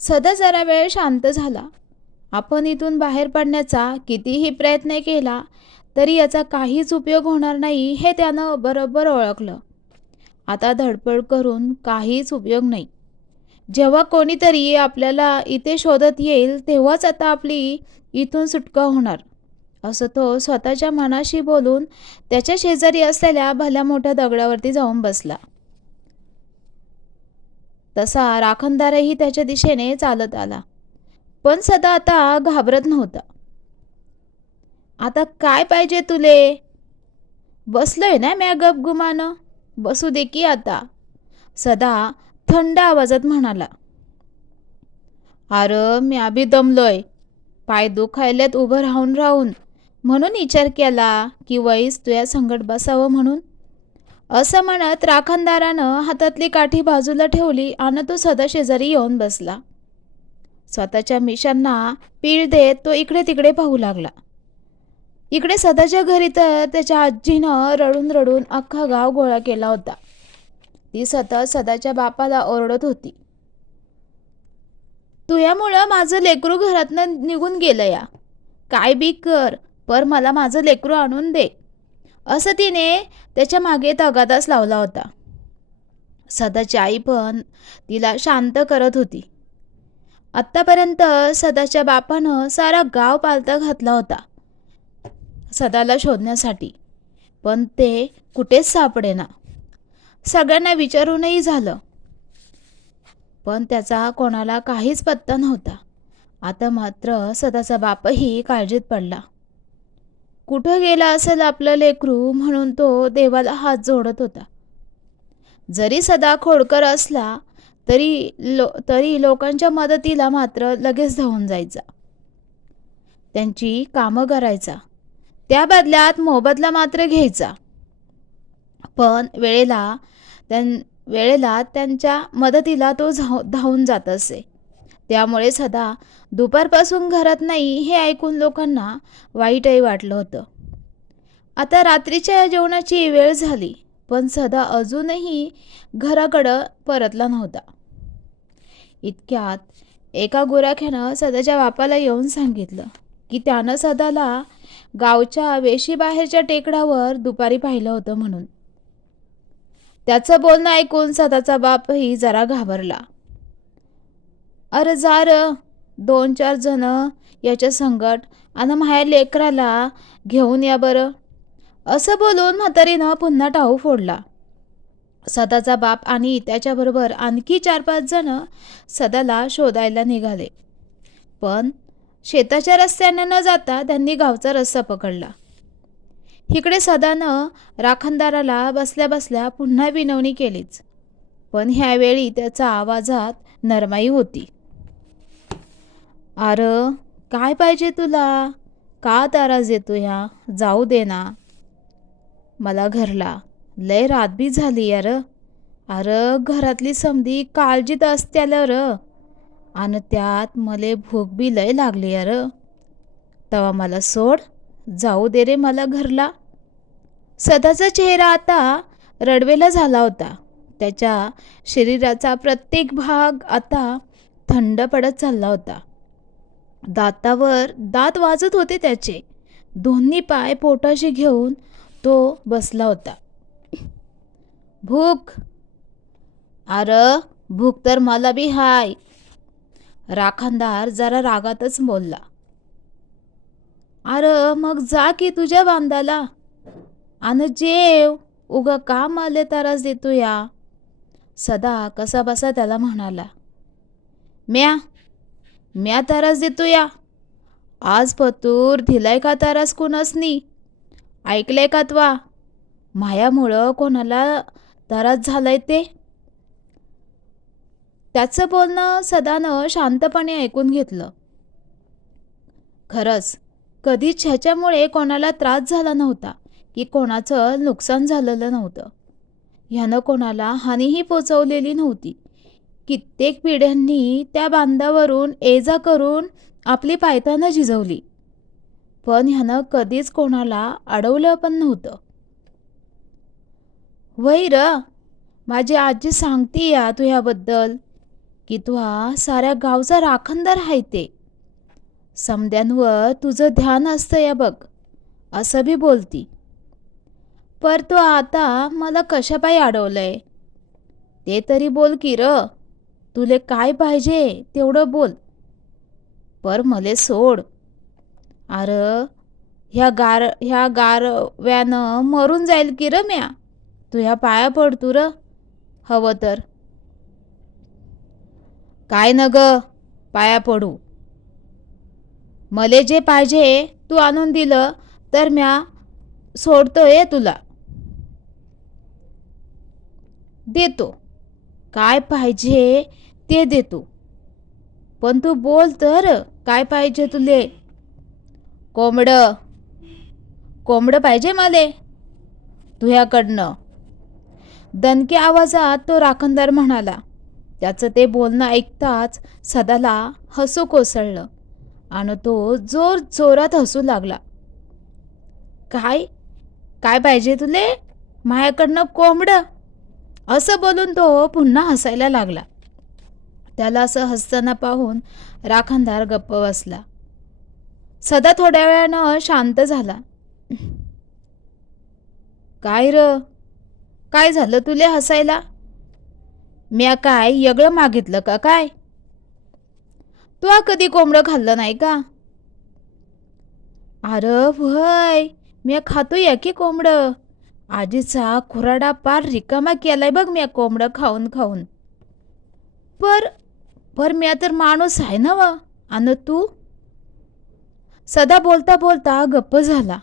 सदा जरा वेळ शांत झाला. आपण इथून बाहेर पडण्याचा कितीही प्रयत्न केला तरी याचा काहीच उपयोग होणार नाही हे त्यानं बरोबर ओळखलं. आता धडपड करून काहीच उपयोग नाही. जेव्हा कोणीतरी आपल्याला इथे शोधत येईल तेव्हाच आता आपली इथून सुटका होणार, असं तो स्वतःच्या मनाशी बोलून त्याच्या शेजारी असलेल्या भल्या मोठ्या दगडावरती जाऊन बसला. तसा राखणदारही त्याच्या दिशेने चालत आला, पण सदा आता घाबरत नव्हता. आता काय पाहिजे तुले? बसलोय ना म्या गपगुमानं, बसू दे की आता, सदा थंड आवाजात म्हणाला. अरे म्या बी दमलोय, पाय दुखायलेत उभं राहून राहून, म्हणून विचार केला की वैस तुया संगट बसावं म्हणून. असं म्हणत राखणदारानं हातातली काठी बाजूला ठेवली आणि तो सदा शेजारी येऊन बसला. स्वतःच्या मिशांना पीळ देत तो इकडे तिकडे पाहू लागला. इकडे सदाच्या घरी तर त्याच्या आजीनं रडून रडून अख्खा गाव गोळा केला होता. ती सतत सदाच्या बापाला ओरडत होती, तुझ्यामुळं माझं लेकरू घरातनं निघून गेलं या, काय बी कर पर मला माझं लेकरू आणून दे, असं तिने त्याच्या मागे तगादाच लावला होता. सदाची आई पण तिला शांत करत होती. आत्तापर्यंत सदाच्या बापानं सारा गाव पालथा घातला होता सदाला शोधण्यासाठी, पण ते कुठेच सापडेना. सगळ्यांना विचारूनही झालं, पण त्याचा कोणाला काहीच पत्ता नव्हता. आता मात्र सदाचा बापही काळजीत पडला. कुठं गेला असेल आपलं लेकरू म्हणून तो देवाला हात जोडत होता. जरी सदा खोडकर असला तरी लोकांच्या मदतीला मात्र लगेच धावून जायचा. त्यांची कामं करायचा, त्या बदल्यात मोबदला मात्र घ्यायचा. पण वेळेला त्यांच्या मदतीला तो धावून जात असे. त्यामुळे सदा दुपारपासून घरात नाही हे ऐकून लोकांना वाईटही वाटलं होतं. आता रात्रीच्या जेवणाची वेळ झाली, पण सदा अजूनही घराकडं परतला नव्हता. इतक्यात एका गुराख्यानं सदाच्या बापाला येऊन सांगितलं की त्यानं सदाला गावच्या वेशीबाहेरच्या टेकडावर दुपारी पाहिलं होतं म्हणून. त्याचं बोलणं ऐकून सदाचा बापही जरा घाबरला. अरे जा र, 2-4 जण याच्या संगट आणि माझ्या लेकराला घेऊन या बरं, असं बोलून म्हातारीनं पुन्हा टाहू फोडला. सदाचा बाप आणि त्याच्याबरोबर आणखी 4-5 जण सदाला शोधायला निघाले, पण शेताच्या रस्त्याने न जाता त्यांनी गावचा रस्ता पकडला. इकडे सदानं राखणदाराला बसल्या बसल्या पुन्हा विनवणी केलीच, पण ह्यावेळी त्याच्या आवाजात नरमाई होती. अरे काय पाहिजे तुला? का त्रास देतो या? जाऊ दे ना मला घरला, लय रातबी झाली यार. अरे घरातली समधी काळजीत असत्याला र, आणि त्यात मले भूक बी लय लागली यार. तवा मला सोड, जाऊ दे रे मला घरला. सदाचा चेहरा आता रडवेला झाला होता. त्याच्या शरीराचा प्रत्येक भाग आता थंड पडत चालला होता. दातावर दात वाजत होते त्याचे. दोन्ही पाय पोटाशी घेऊन तो बसला होता. भूक? अरे भूक तर मला बी हाय, राखणदार जरा रागातच बोलला. अरे मग जा की तुझ्या बांधाला आणि जेव, उगा का मला त्रास देतो या, सदा कसा बसा त्याला म्हणाला. म्या त्रास देतो या? आज पतूर दिलाय का त्रास कुणासनी? ऐकलंय का त्वा? मायामुळं कोणाला त्रास झालाय ते? त्याचं बोलणं सदानं शांतपणे ऐकून घेतलं. खरंच कधीच ह्याच्यामुळे कोणाला त्रास झाला नव्हता की कोणाचं नुकसान झालेलं नव्हतं. ह्यानं कोणाला हानीही पोचवलेली नव्हती. कित्येक पिढ्यांनी त्या बांधावरून ये जा करून आपली पायतानं झिजवली, पण ह्यानं कधीच कोणाला अडवलं पण नव्हतं. वै र, माझी आजी सांगती या तुझ्याबद्दल, की तू हा साऱ्या गावचा राखणदार आहे ते. समद्यांवर तुझं ध्यान असतं या बघ, असं बी बोलती. पर तू आता मला कशापायी अडवलंय ते तरी बोल की र. तुले काय पाहिजे तेवढं बोल. पर मले सोड. अर ह्या गारव्यानं मरून जाईल की र म्या. तू ह्या पाया पडतू र हवं तर. काय न ग पाया पडू. मले जे पाहिजे तू आणून दिलं तर म्या सोडतोय तुला. देतो. काय पाहिजे ते देतो. पण तू बोल तर काय पाहिजे तुले. कोंबडं. कोंबडं पाहिजे मले तुझ्याकडनं. दणक्या आवाजात तो राखणदार म्हणाला. त्याचं ते बोलणं ऐकताच सदाला हसू कोसळलं आणि तो जोर जोरात हसू लागला. काय काय पाहिजे तुले माझ्याकडनं कोंबडं. असं बोलून तो पुन्हा हसायला लागला. त्याला असं हसताना पाहून राखणदार गप्प बसला. सदा थोड्या वेळानं शांत झाला. काय र काय झालं तुले हसायला. म्या काय यगळं मागितलं का काय. तू कधी कोंबडं खाल्लं नाही का. अरे वय म्या खातो या की कोंबडं. आजीचा खुराडा पार रिकामा केलाय बघ म्या कोंबडं खाऊन खाऊन. पर पर म्या तर माणूस आहे ना व. आणि तू. सदा बोलता बोलता गप्प झाला.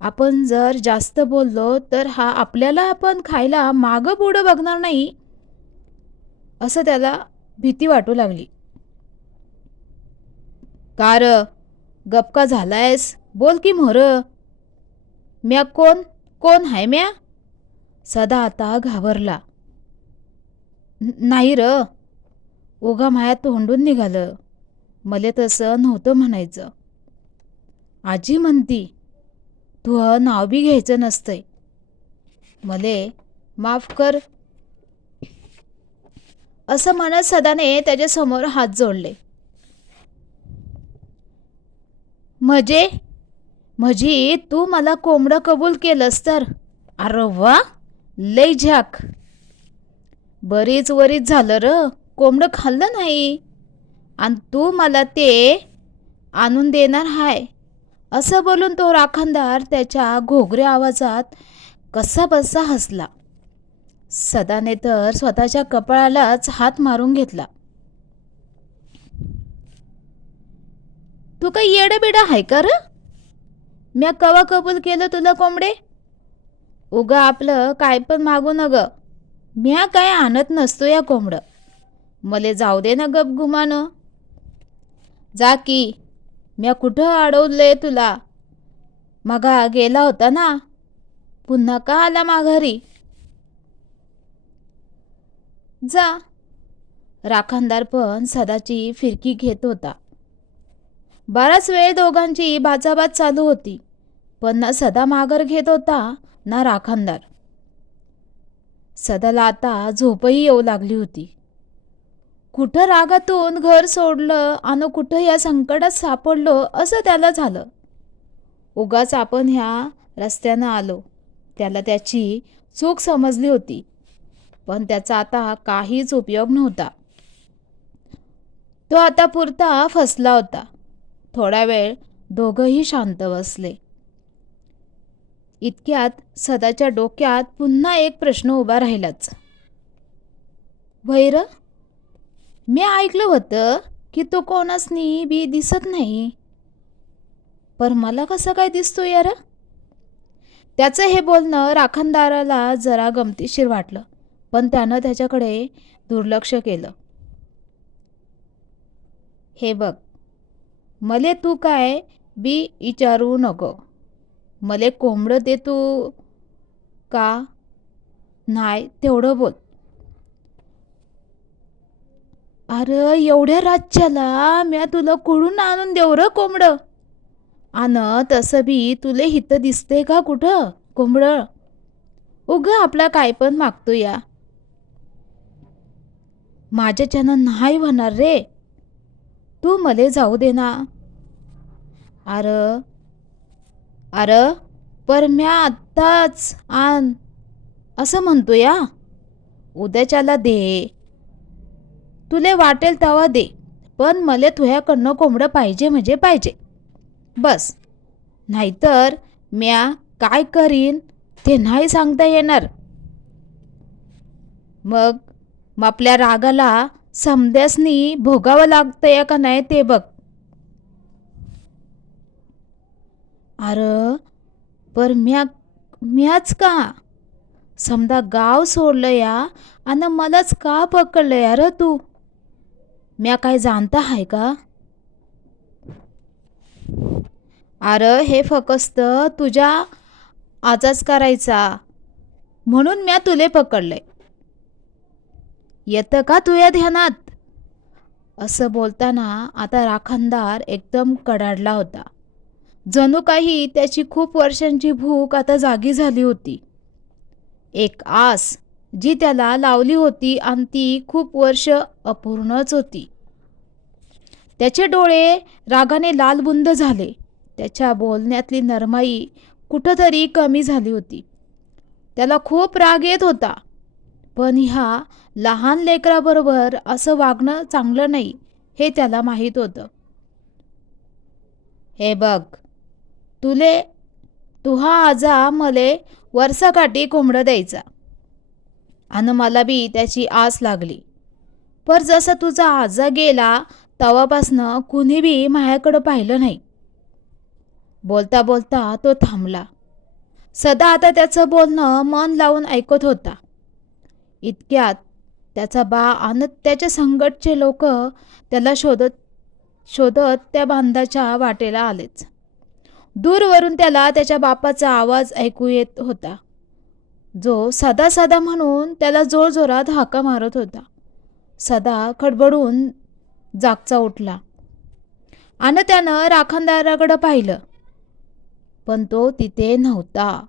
आपण जर जास्त बोललो तर हा आपल्याला आपण खायला मागं पुढं बघणार नाही असं त्याला भीती वाटू लागली. कार गपका झालायस बोल की मोर. म्या कोण कोण आहे म्या. सदा आता घाबरला. नाही र. ओघा माया तोंडून निघालं. मले तसं नव्हतं म्हणायचं. आजी म्हणती तू नाव बी घ्यायचं नसतंय. मले माफ कर. असं म्हणत सदाने त्याच्यासमोर हात जोडले. म्हणजे तू मला कोंबडं कबूल केलंस तर. अरे वा लय झाक. बरीच वरीच झालं र कोंबडं खाल्लं नाही आणि तू मला ते आणून देणार हाय. असं बोलून तो राखणदार त्याच्या घोगऱ्या आवाजात कसा बसा हसला. सदाने तर स्वतःच्या कपाळालाच हात मारून घेतला. तू काही येडबिडा आहे का र. म्या कवा कबूल केलं तुला कोंबडे. उगा आपलं काय पण मागू न ग. म्या काय आणत नसतो या कोंबडं. मले जाऊ दे ना गप गुमानं. जा की. म्या कुठं अडवलंय तुला. मगा गेला होता ना. पुन्हा का आला माघारी. जा. राखणदार पण सदाची फिरकी घेत होता. बराच वेळ दोघांची बाचाबाच चालू होती. पण ना सदा माघार घेत होता ना राखणदार. सदाला आता झोपही येऊ लागली होती. कुठं रागातून घर सोडलं आणि कुठं या संकटात सापडलो असं त्याला झालं. उगाच आपण ह्या रस्त्यानं आलो. त्याला त्याची चूक समजली होती. पण त्याचा आता काहीच उपयोग नव्हता. तो आता पुरता फसला होता. थोडा वेळ दोघंही शांत बसले. इतक्यात सदाच्या डोक्यात पुन्हा एक प्रश्न उभा राहिलाच. वैर मी ऐकलं होतं की तो कोणासनी बी दिसत नाही. पर मला कसं काय दिसतो यार. त्याचं हे बोलणं राखणदाराला जरा गमतीशीर वाटलं. पण त्यानं त्याच्याकडे दुर्लक्ष केलं. हे बघ मले तू काय बी विचारू नको. मले कोंबडं दे तू का नाही तेवढं बोल. अरे एवढ्या राज्याला म्या तुला कुठून आणून देऊ र कोंबडं. आन तसं बी तुले हित दिसते का कुठं कोंबडं. उगा आपला काय पण मागतो या. माझ्याच्यानं नाही होणार रे, तू मले जाऊ दे ना. अर अर पर म्या आत्ताच आण असं म्हणतो या. उद्याच्याला दे, तुले वाटेल तेव्हा दे, पण मले तुझ्याकडनं कोंबडं पाहिजे म्हणजे पाहिजे बस. नाहीतर म्या काय करीन ते नाही सांगता येणार. मग आपल्या रागाला समद्यासनी भोगावं लागतंय का नाही ते बघ. अरे पर म्याच का समजा गाव सोडलं या आणि मलाच का पकडलं यार तू. म्या काय जाणता आहे का. अरे हे फक्त तुझ्या आजाच करायचा म्हणून म्या तुले पकडलंय, येतं का तुझ्या ध्यानात. असं बोलताना आता राखणदार एकदम कडाडला होता. जणू काही त्याची खूप वर्षांची भूक आता जागी झाली होती. एक आस जी त्याला लावली होती आणि ती खूप वर्ष अपूर्णच होती. त्याचे डोळे रागाने लालबुंद झाले. त्याच्या बोलण्यातली नरमाई कुठंतरी कमी झाली होती. त्याला खूप राग येत होता, पण ह्या लहान लेकराबरोबर असं वागणं चांगलं नाही हे त्याला माहीत होतं. हे बघ, तुहा आजा मले वर्षाकाठी कोंबडं द्यायचा आणि मला बी त्याची आस लागली. पर जसा तुझा आजा गेला तेव्हापासनं कुणी बी माझ्याकडं पाहिलं नाही. बोलता बोलता तो थांबला. सदा आता त्याचं बोलणं मन लावून ऐकत होता. इतक्यात त्याचा बा आणि त्याच्या संगटचे लोक त्याला शोधत शोधत त्या बांधाच्या वाटेला आलेच. दूरवरून त्याला त्याच्या बापाचा आवाज ऐकू येत होता, जो सदा सदा म्हणून त्याला जोरजोरात हाका मारत होता. सदा खडबडून जागचा उठला आणि त्यानं राखणदाराकडं पाहिलं, पण तो तिथे नव्हता.